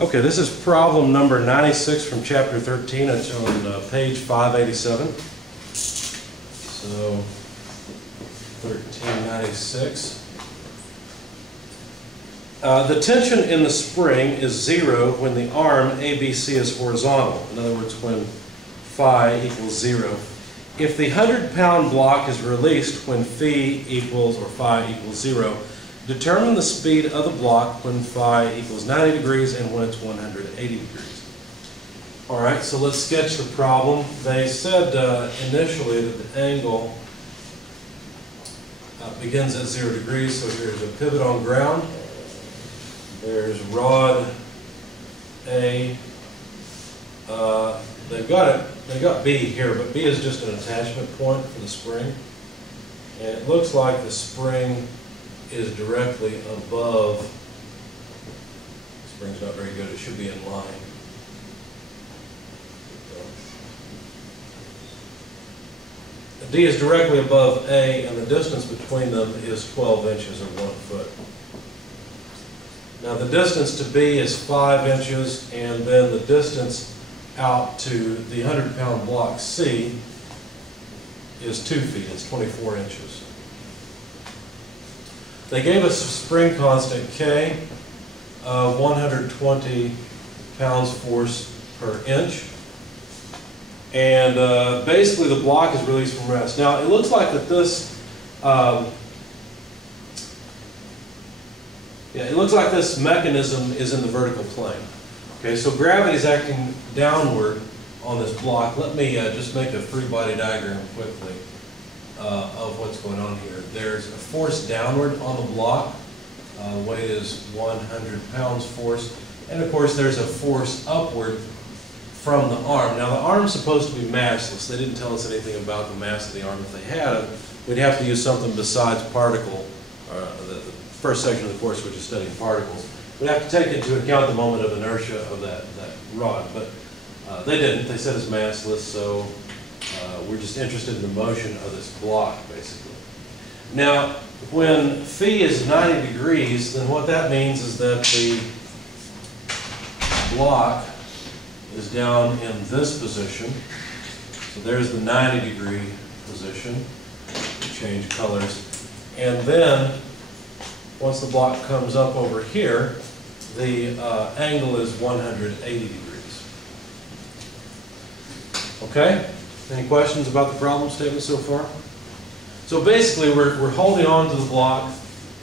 Okay, this is problem number 96 from chapter 13. It's on page 587. So, 1396. The tension in the spring is 0 when the arm ABC is horizontal. In other words, when phi equals 0. If the 100-pound block is released when phi equals or phi equals 0, determine the speed of the block when phi equals 90 degrees and when it's 180 degrees. All right, so let's sketch the problem. They said initially that the angle begins at 0 degrees, so here's a pivot on ground. There's rod A. They've got B here, but B is just an attachment point for the spring. And it looks like the spring is directly above. The spring's not very good, it should be in line. D is directly above A, and the distance between them is 12 inches or 1 foot. Now the distance to B is 5 inches, and then the distance out to the 100-pound block C is 2 feet, it's 24 inches. They gave us a spring constant K of 120 pounds force per inch. And basically the block is released from rest. Now it looks like that this, this mechanism is in the vertical plane. Okay, so gravity is acting downward on this block. Let me just make a free body diagram quickly of what's going on here. There's a force downward on the block. Weight is 100 pounds force. And of course there's a force upward from the arm. Now the arm's supposed to be massless. They didn't tell us anything about the mass of the arm. If they had it, we'd have to use something besides particle, the first section of the course, which is studying particles. We'd have to take into account the moment of inertia of that rod. But they didn't. They said it's massless, so we're just interested in the motion of this block, basically. Now, when phi is 90 degrees, then what that means is that the block is down in this position. So there's the 90-degree position. Change colors. And then, once the block comes up over here, the angle is 180 degrees. Okay? Any questions about the problem statement so far? So basically, we're holding on to the block.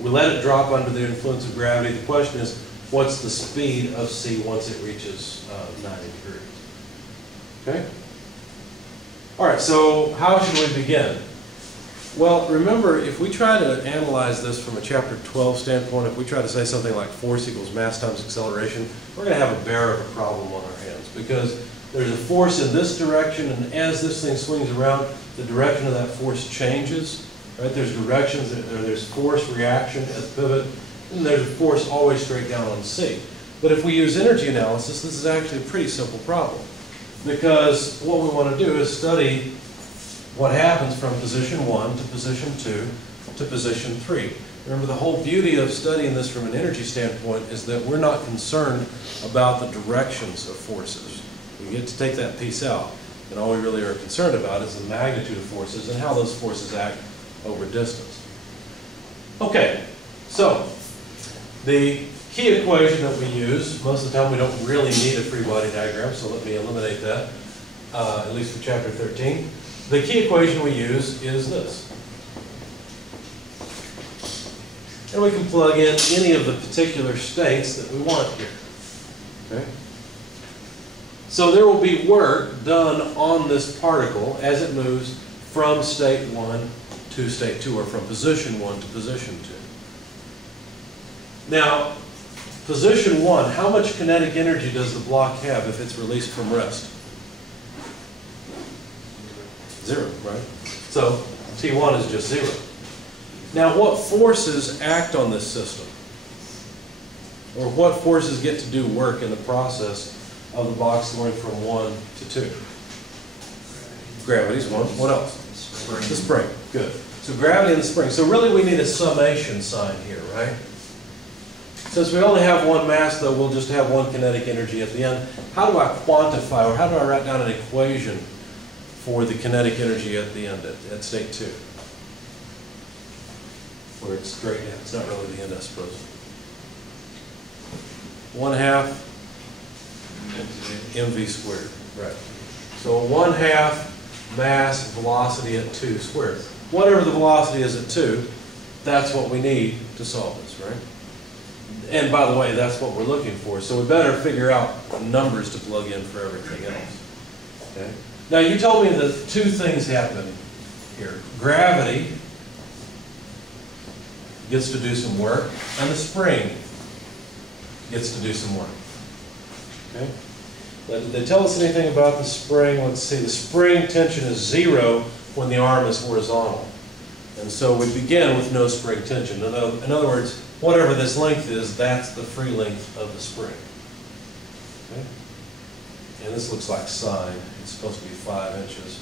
We let it drop under the influence of gravity. The question is, what's the speed of C once it reaches 90 degrees? Okay? All right, so how should we begin? Well, remember, if we try to analyze this from a chapter 12 standpoint, if we try to say something like force equals mass times acceleration, we're going to have a bear of a problem on our hands, because there's a force in this direction, and as this thing swings around, the direction of that force changes. Right? There's directions, there's force reaction at the pivot, and there's a force always straight down on C. But if we use energy analysis, this is actually a pretty simple problem, because what we want to do is study what happens from position 1 to position 2 to position 3. Remember, the whole beauty of studying this from an energy standpoint is that we're not concerned about the directions of forces. We get to take that piece out, and all we really are concerned about is the magnitude of forces and how those forces act over distance. Okay, so the key equation that we use, most of the time we don't really need a free body diagram, so let me eliminate that, at least for chapter 13. The key equation we use is this. And we can plug in any of the particular states that we want here. Okay? So there will be work done on this particle as it moves from state 1 to state 2, or from position 1 to position 2. Now, position 1, how much kinetic energy does the block have if it's released from rest? 0, right? So T1 is just 0. Now, what forces act on this system? Or what forces get to do work in the process of the box going from 1 to 2? Gravity's one. What else? Spring. The spring. Good. So gravity and the spring. So really we need a summation sign here, right? So Since we only have one mass, though, we'll just have one kinetic energy at the end. How do I quantify, or how do I write down an equation for the kinetic energy at the end, at state 2? Where it's straight down. It's not really the end, I suppose. 1/2 mv squared. Right. So 1/2 mass velocity at 2 squared. Whatever the velocity is at 2, that's what we need to solve this, right? And by the way, that's what we're looking for. So we better figure out numbers to plug in for everything else. Okay? Now you told me that 2 things happen here. Gravity gets to do some work, and the spring gets to do some work. Okay? Did they tell us anything about the spring? Let's see. The spring tension is 0 when the arm is horizontal. And so we begin with no spring tension. In other words, whatever this length is, that's the free length of the spring. Okay? And this looks like sine. It's supposed to be 5 inches.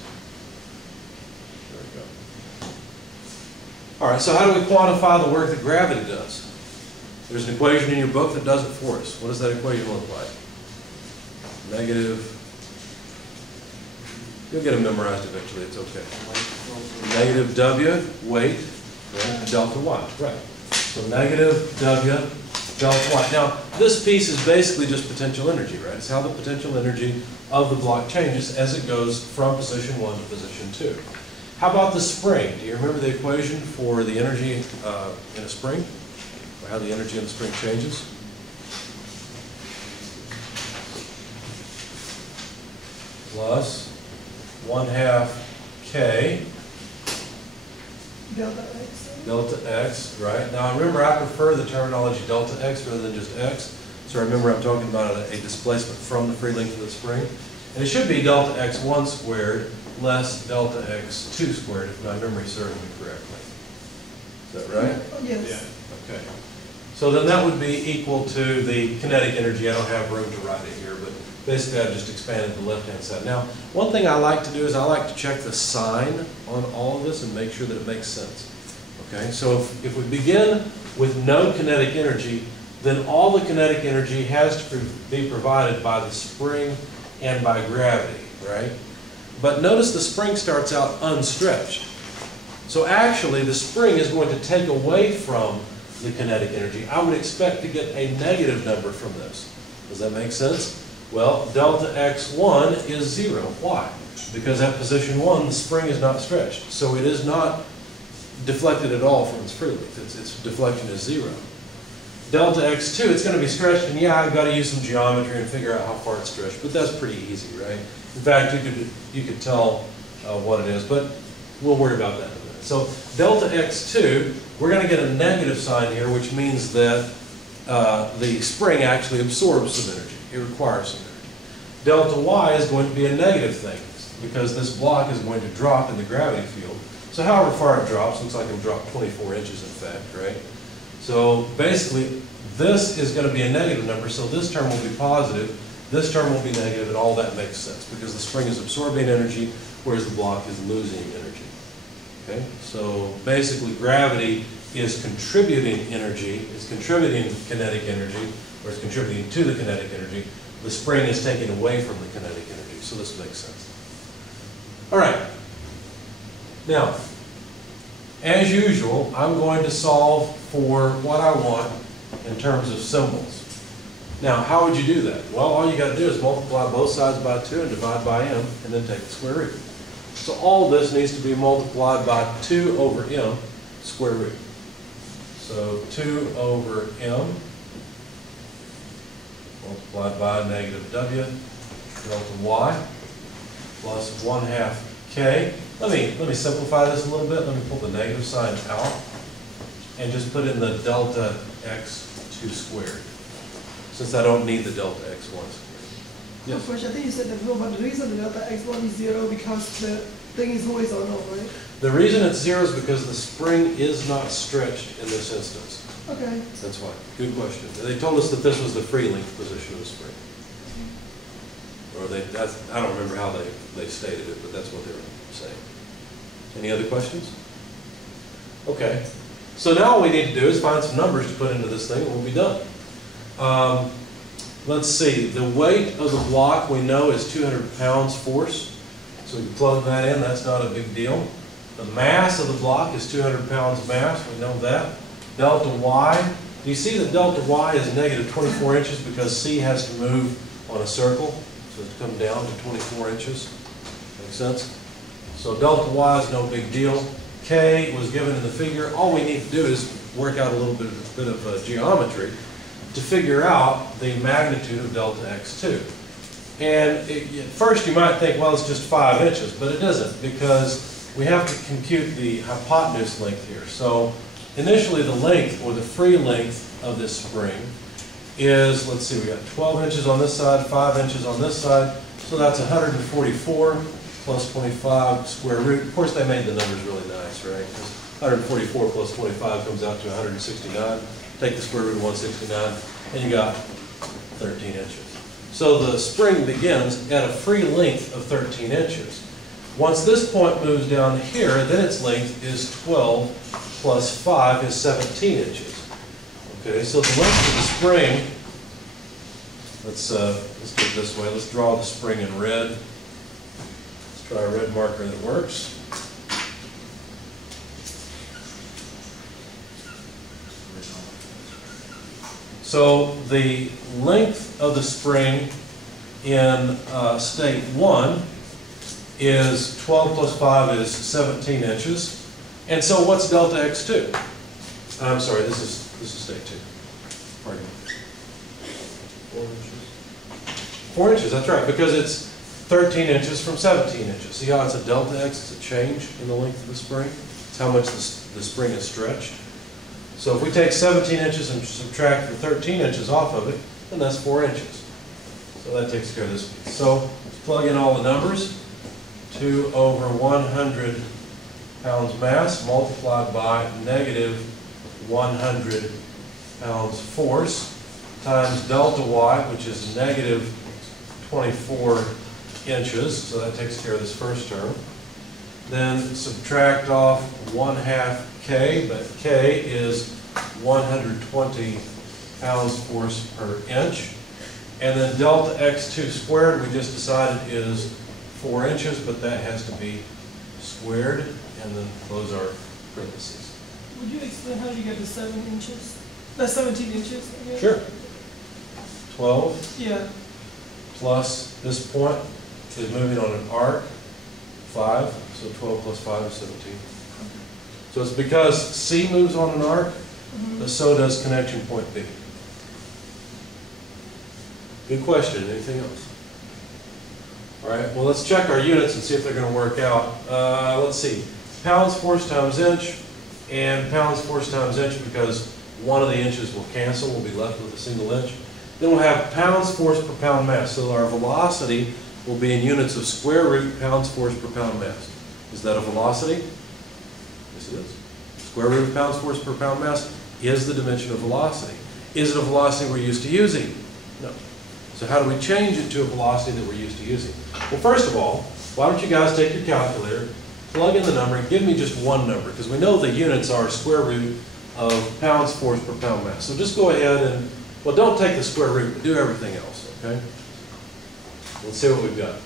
There we go. All right, so how do we quantify the work that gravity does? There's an equation in your book that does it for us. What does that equation look like? Negative, you'll get it memorized eventually, it's okay. Negative W, weight, right, delta Y, right. So negative W, delta Y. Now, this piece is basically just potential energy, right? It's how the potential energy of the block changes as it goes from position 1 to position 2. How about the spring? Do you remember the equation for the energy in a spring? Or how the energy in the spring changes? Plus 1/2 K delta X. Delta X, right? Now remember, I prefer the terminology delta X rather than just X. So remember, I'm talking about a displacement from the free length of the spring. And it should be delta X1 squared less delta X2 squared, if my memory serves me correctly. Is that right? Yes. Yeah. Okay. So then that would be equal to the kinetic energy. I don't have room to write it here, but basically I've just expanded the left-hand side. Now, one thing I like to do is I like to check the sign on all of this and make sure that it makes sense. Okay, so if we begin with no kinetic energy, then all the kinetic energy has to be provided by the spring and by gravity, right? But notice the spring starts out unstretched. So actually the spring is going to take away from the kinetic energy. I would expect to get a negative number from this. Does that make sense? Well, delta X1 is 0. Why? Because at position 1, the spring is not stretched. So it is not deflected at all from its free length. Its deflection is 0. Delta X2, it's going to be stretched, and yeah, I've got to use some geometry and figure out how far it's stretched, but that's pretty easy, right? In fact, you could tell what it is, but we'll worry about that in a minute. So delta X2, we're going to get a negative sign here, which means that the spring actually absorbs some energy. It requires some energy. Delta Y is going to be a negative thing because this block is going to drop in the gravity field. So however far it drops, looks like it'll drop 24 inches in fact, right? So basically, this is going to be a negative number, so this term will be positive, this term will be negative, and all that makes sense because the spring is absorbing energy, whereas the block is losing energy. Okay? So basically, gravity is contributing energy, it's contributing kinetic energy, or it's contributing to the kinetic energy. The spring is taking away from the kinetic energy, so this makes sense. All right. Now, as usual, I'm going to solve for what I want in terms of symbols. Now, how would you do that? Well, all you got to do is multiply both sides by 2 and divide by m, and then take the square root. So all this needs to be multiplied by 2 over m square root. So 2 over m multiplied by negative w delta y plus 1/2 k. Let me simplify this a little bit. Let me pull the negative sign out and just put in the delta x2 squared, since I don't need the delta x1 squared. Yes. Of course, I think you said that before, but the reason the delta x1 is 0 because the thing is horizontal, right? The reason it's 0 is because the spring is not stretched in this instance. Okay. That's why. Good question. They told us that this was the free length position of the spring. Or I don't remember how they stated it, but that's what they were saying. Any other questions? Okay. So now all we need to do is find some numbers to put into this thing and we'll be done. Let's see, the weight of the block we know is 200 pounds force. So we can plug that in, that's not a big deal. The mass of the block is 200 pounds mass, we know that. Delta Y, do you see that delta Y is negative 24 inches because C has to move on a circle? So it's come down to 24 inches. Make sense? So delta Y is no big deal. K was given in the figure. All we need to do is work out a little bit of geometry to figure out the magnitude of delta x2. And at first you might think, well, it's just 5 inches, but it isn't, because we have to compute the hypotenuse length here. So initially the length, or the free length of this spring is, let's see, we got 12 inches on this side, 5 inches on this side, so that's 144 plus 25 square root. Of course, they made the numbers really nice, right? 144 plus 25 comes out to 169. Take the square root of 169, and you got 13 inches. So the spring begins at a free length of 13 inches. Once this point moves down here, then its length is 12 plus 5 is 17 inches. Okay, so the length of the spring, let's do it this way. Let's draw the spring in red. Let's try a red marker that works. So the length of the spring in state 1 is 12 plus 5 is 17 inches. And so what's delta x2? I'm sorry, this is state 2. Pardon me. 4 inches? 4 inches, that's right, because it's 13 inches from 17 inches. See how it's a delta x, it's a change in the length of the spring? It's how much the spring is stretched. So if we take 17 inches and subtract the 13 inches off of it, then that's 4 inches. So that takes care of this piece. So let's plug in all the numbers. 2 over 100 pounds mass multiplied by negative 100 pounds force times delta y, which is negative 24 inches. So that takes care of this first term. Then subtract off 1/2 K, but K is 120 pounds force per inch. And then delta x2 squared, we just decided is 4 inches, but that has to be squared, and then close our parentheses. Would you explain how you get to 7 inches? That's 17 inches again? Sure. 12 Yeah. plus this point is moving on an arc, 5, so 12 plus 5 is 17. So it's because C moves on an arc, but so does connection point B. Good question. Anything else? All right, well, let's check our units and see if they're going to work out. Let's see. Pounds force times inch and pounds force times inch, because one of the inches will cancel. We'll be left with a single inch. Then we'll have pounds force per pound mass. So our velocity will be in units of square root pounds force per pound mass. Is that a velocity? Yes, it is. Square root of pounds force per pound mass is the dimension of velocity. Is it a velocity we're used to using? No. So how do we change it to a velocity that we're used to using? Well, first of all, why don't you guys take your calculator, plug in the number, and give me just one number, because we know the units are square root of pounds force per pound mass. So just go ahead and, well, don't take the square root, but do everything else, okay? Let's see what we've got.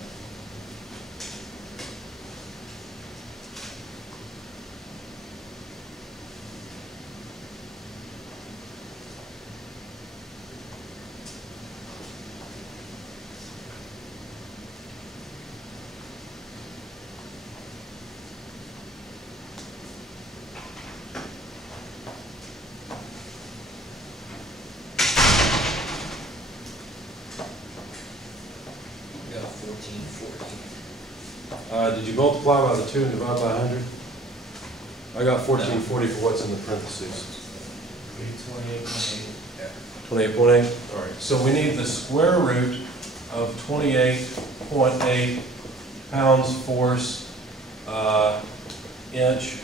Did you multiply by the 2 and divide by 100? I got 1440 for what's in the parentheses. 28.8. 28.8? All right. So we need the square root of 28.8 pounds force inch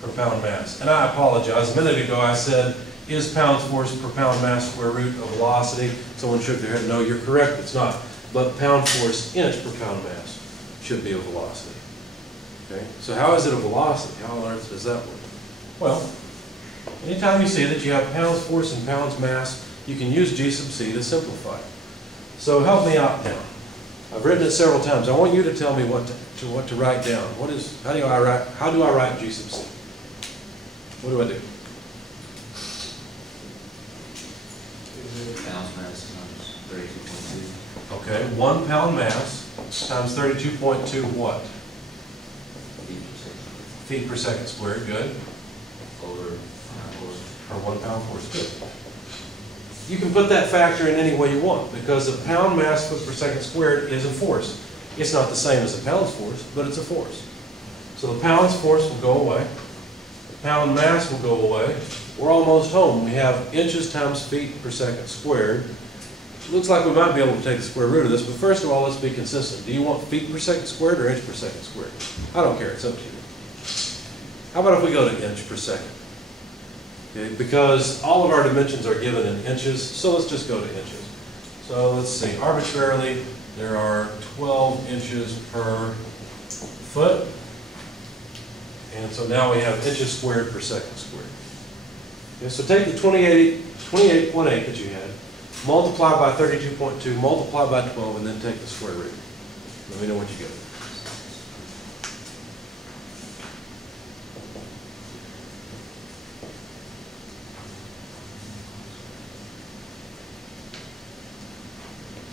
per pound mass. And I apologize. A minute ago I said, is pounds force per pound mass square root of velocity? Someone shook their head. No, you're correct. It's not. But pound force inch per pound mass should be a velocity. Okay? So how is it a velocity? How on earth does that work? Well, anytime you see that you have pounds force and pounds mass you can use G sub C to simplify. So help me out now. I've written it several times. I want you to tell me what to write down. How do I write G sub C? What do I do? Pounds mass times 32.2. Okay, 1 pound mass times 32.2 what? Feet per second squared, good. Over force. Or 1 pound force, good. You can put that factor in any way you want because a pound mass foot per second squared is a force. It's not the same as a pound's force, but it's a force. So the pound's force will go away. The pound mass will go away. We're almost home. We have inches times feet per second squared. Looks like we might be able to take the square root of this, but first of all, let's be consistent. Do you want feet per second squared or inch per second squared? I don't care. It's up to you. How about if we go to inch per second? Okay, because all of our dimensions are given in inches, so let's just go to inches. So let's see, arbitrarily there are 12 inches per foot, and so now we have inches squared per second squared. Okay, so take the 28.8 that you had, multiply by 32.2, multiply by 12, and then take the square root. Let me know what you get.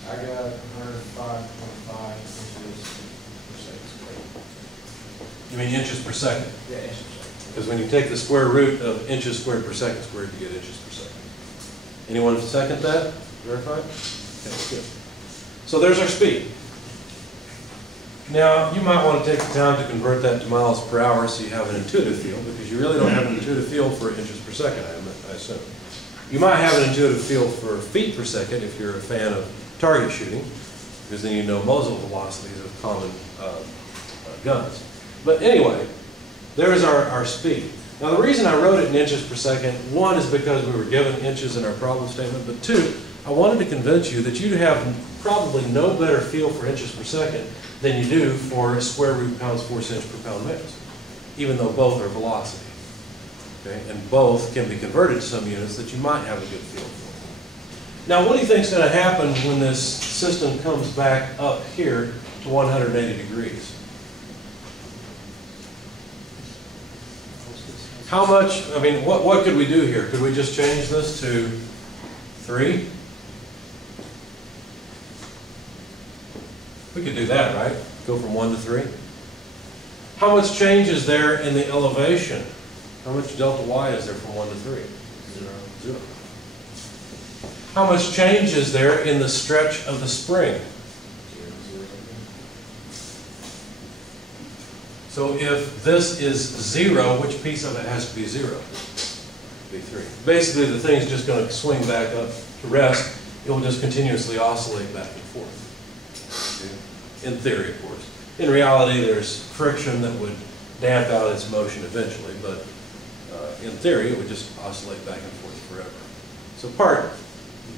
I got 105.5 inches per second squared. You mean inches per second? Yeah, inches per second. Because when you take the square root of inches squared per second squared, you get inches per second. Anyone second that? Verified? Okay, good. So there's our speed. Now, you might want to take the time to convert that to miles per hour so you have an intuitive feel, because you really don't have an intuitive feel for inches per second, I assume. You might have an intuitive feel for feet per second if you're a fan of target shooting, because then you know muzzle velocities of common guns. But anyway, there's our speed. Now the reason I wrote it in inches per second, one is because we were given inches in our problem statement, but two, I wanted to convince you that you'd have probably no better feel for inches per second than you do for square root pounds force inch per pound mass, even though both are velocity. Okay? And both can be converted to some units that you might have a good feel for. Now, what do you think is going to happen when this system comes back up here to 180 degrees? How much, I mean, what could we do here? Could we just change this to 3? We could do that, right? Go from 1 to 3. How much change is there in the elevation? How much delta y is there from 1 to 3? 0. How much change is there in the stretch of the spring? 0. So if this is 0, which piece of it has to be 0? Be 3. Basically, the thing's just going to swing back up to rest. It will just continuously oscillate back and forth. Okay? In theory, of course. In reality, there's friction that would damp out its motion eventually, but in theory, it would just oscillate back and forth forever. So part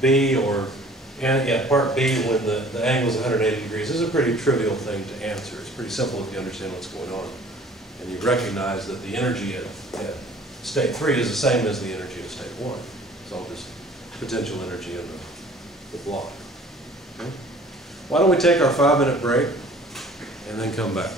B, part B, when the angle is 180 degrees, is a pretty trivial thing to answer. It's pretty simple if you understand what's going on. And you recognize that the energy at state 3 is the same as the energy at state 1. It's all just potential energy in the block. Okay? Why don't we take our 5-minute break and then come back?